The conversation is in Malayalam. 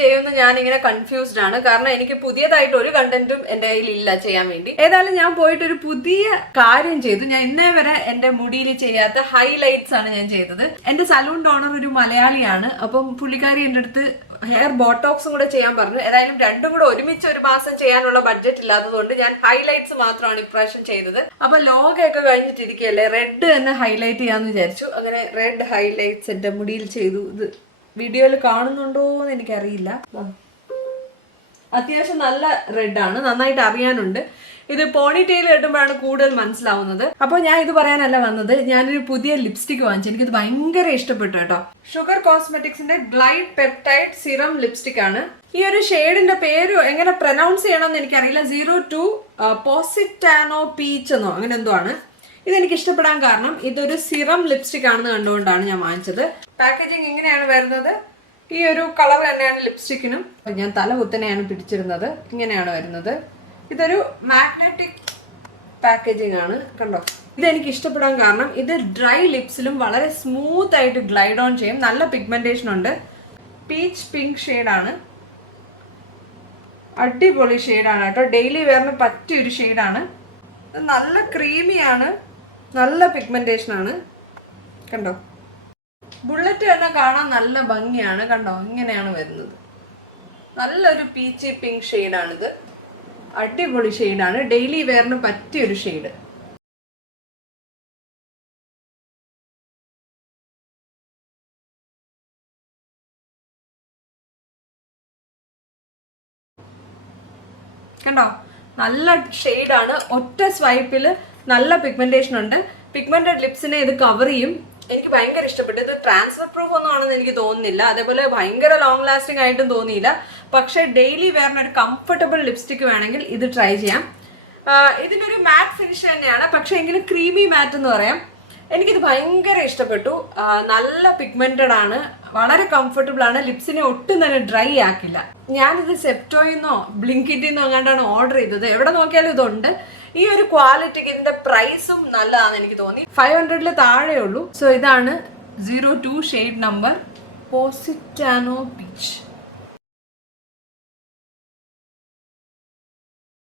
ചെയ്യുമെന്ന് ഞാൻ ഇങ്ങനെ കൺഫ്യൂസ്ഡ് ആണ്. കാരണം എനിക്ക് പുതിയതായിട്ട് ഒരു കണ്ടന്റും എന്റെ കയ്യിൽ ഇല്ല ചെയ്യാൻ വേണ്ടി. ഏതായാലും ഞാൻ പോയിട്ട് ഒരു പുതിയ കാര്യം ചെയ്തു. ഞാൻ ഇന്നേ വരെ എന്റെ മുടിയിൽ ചെയ്യാത്ത ഹൈലൈറ്റ്സ് ആണ് ഞാൻ ചെയ്തത്. എന്റെ സലൂൺ ഓണർ ഒരു മലയാളിയാണ്. അപ്പം പുള്ളിക്കാരി എന്റെ അടുത്ത് ഹെയർ ബോട്ടോക്സും കൂടെ ചെയ്യാൻ പറഞ്ഞു. ഏതായാലും രണ്ടും കൂടെ ഒരുമിച്ച് ഒരു മാസം ചെയ്യാനുള്ള ബഡ്ജറ്റ് ഇല്ലാത്തതുകൊണ്ട് ഞാൻ ഹൈലൈറ്റ്സ് മാത്രമാണ് ഇപ്രാവശ്യം ചെയ്തത്. അപ്പൊ ലോഗൊക്കെ കഴിഞ്ഞിട്ടിരിക്കുകയല്ലേ, റെഡ് തന്നെ ഹൈലൈറ്റ് ചെയ്യാന്ന് വിചാരിച്ചു. അങ്ങനെ റെഡ് ഹൈലൈറ്റ്സ് എന്റെ മുടിയിൽ ചെയ്തു. ഇത് വീഡിയോയിൽ കാണുന്നുണ്ടോ എന്ന് എനിക്കറിയില്ല. അത്യാവശ്യം നല്ല റെഡ് ആണ്, നന്നായിട്ട് അറിയാനുണ്ട്. ഇത് പോണി ടെയിൽ കെട്ടുമ്പോഴാണ് കൂടുതൽ മനസ്സിലാവുന്നത്. അപ്പോൾ ഞാൻ ഇത് പറയാനല്ല വന്നത്, ഞാനൊരു പുതിയ ലിപ്സ്റ്റിക് വാങ്ങിച്ചു. എനിക്കിത് ഭയങ്കര ഇഷ്ടപ്പെട്ടു കേട്ടോ. ഷുഗർ കോസ്മെറ്റിക്സിന്റെ ഗ്ലൈഡ് പെപ്റ്റൈഡ് സിറം ലിപ്സ്റ്റിക് ആണ്. ഈ ഒരു ഷെയ്ഡിന്റെ പേര് എങ്ങനെ പ്രൊനൗൺസ് ചെയ്യണമെന്ന് എനിക്കറിയില്ല. 02 പോസിറ്റാനോ പീച്ച് എന്നോ അങ്ങനെ എന്തോ ആണ്. ഇതെനിക്ക് ഇഷ്ടപ്പെടാൻ കാരണം ഇതൊരു സിറം ലിപ്സ്റ്റിക് ആണെന്ന് കണ്ടുകൊണ്ടാണ് ഞാൻ വാങ്ങിച്ചത്. പാക്കേജിങ് ഇങ്ങനെയാണ് വരുന്നത്. ഈ ഒരു കളർ തന്നെയാണ് ലിപ്സ്റ്റിക്കിനും. ഞാൻ തല കുത്തനെയാണ് പിടിച്ചിരുന്നത്. ഇങ്ങനെയാണ് വരുന്നത്. ഇതൊരു മാഗ്നറ്റിക് പാക്കേജിംഗ് ആണ്, കണ്ടോ. ഇതെനിക്ക് ഇഷ്ടപ്പെടാൻ കാരണം ഇത് ഡ്രൈ ലിപ്സിലും വളരെ സ്മൂത്ത് ആയിട്ട് ഗ്ലൈഡ് ഓൺ ചെയ്യും. നല്ല പിഗ്മെന്റേഷൻ ഉണ്ട്. പീച്ച് പിങ്ക് ഷെയ്ഡാണ്, അടിപൊളി ഷെയ്ഡാണ് കേട്ടോ. ഡെയിലി വെയറിന് പറ്റിയൊരു ഷെയ്ഡാണ്. ഇത് നല്ല ക്രീമിയാണ്, നല്ല പിഗ്മെന്റേഷൻ ആണ്, കണ്ടോ. ബുള്ളറ്റ് തന്നെ കാണാൻ നല്ല ഭംഗിയാണ്, കണ്ടോ. ഇങ്ങനെയാണ് വരുന്നത്. നല്ലൊരു പീച്ച് പിങ്ക് ഷെയ്ഡാണിത്. അടിപൊളി ഷെയ്ഡാണ്, ഡെയിലി വെയറിന് പറ്റിയൊരു ഷെയ്ഡ്. കണ്ടോ, നല്ല ഷെയ്ഡാണ്. ഒറ്റ സ്വൈപ്പിൽ നല്ല പിഗ്മെന്റേഷൻ ഉണ്ട്. പിഗ്മെന്റഡ് ലിപ്സിനെ ഇത് കവർ ചെയ്യും. എനിക്ക് ഭയങ്കര ഇഷ്ടപ്പെട്ടു. ഇത് ട്രാൻസ്ഫർ പ്രൂഫ് ഒന്നും ആണെന്ന് എനിക്ക് തോന്നുന്നില്ല. അതേപോലെ ഭയങ്കര ലോങ് ലാസ്റ്റിംഗ് ആയിട്ടും തോന്നിയില്ല. പക്ഷെ ഡെയിലി വെയറിന് ഒരു കംഫർട്ടബിൾ ലിപ്സ്റ്റിക് വേണമെങ്കിൽ ഇത് ട്രൈ ചെയ്യാം. ഇതിനൊരു മാറ്റ് ഫിനിഷ് തന്നെയാണ്, പക്ഷെ എങ്കിലും ക്രീമി മാറ്റ് എന്ന് പറയാം. എനിക്കിത് ഭയങ്കര ഇഷ്ടപ്പെട്ടു. നല്ല പിഗ്മെന്റഡ് ആണ്, വളരെ കംഫർട്ടബിൾ ആണ്. ലിപ്സിനെ ഒട്ടും തന്നെ ഡ്രൈ ആക്കില്ല. ഞാനിത് സെപ്റ്റോയിന്നോ ബ്ലിങ്കിറ്റിന്നോ അങ്ങാണ്ടാണ് ഓർഡർ ചെയ്തത്. എവിടെ നോക്കിയാലും ഇതുണ്ട്. ഈ ഒരു ക്വാളിറ്റിക്ക് ഇതിന്റെ പ്രൈസും നല്ലതാണെന്ന് എനിക്ക് തോന്നി. 500 താഴെ ഉള്ളൂ. സോ ഇതാണ് 02 ഷെയ്ഡ് നമ്പർ പോസിറ്റാനോ പീച്ച്.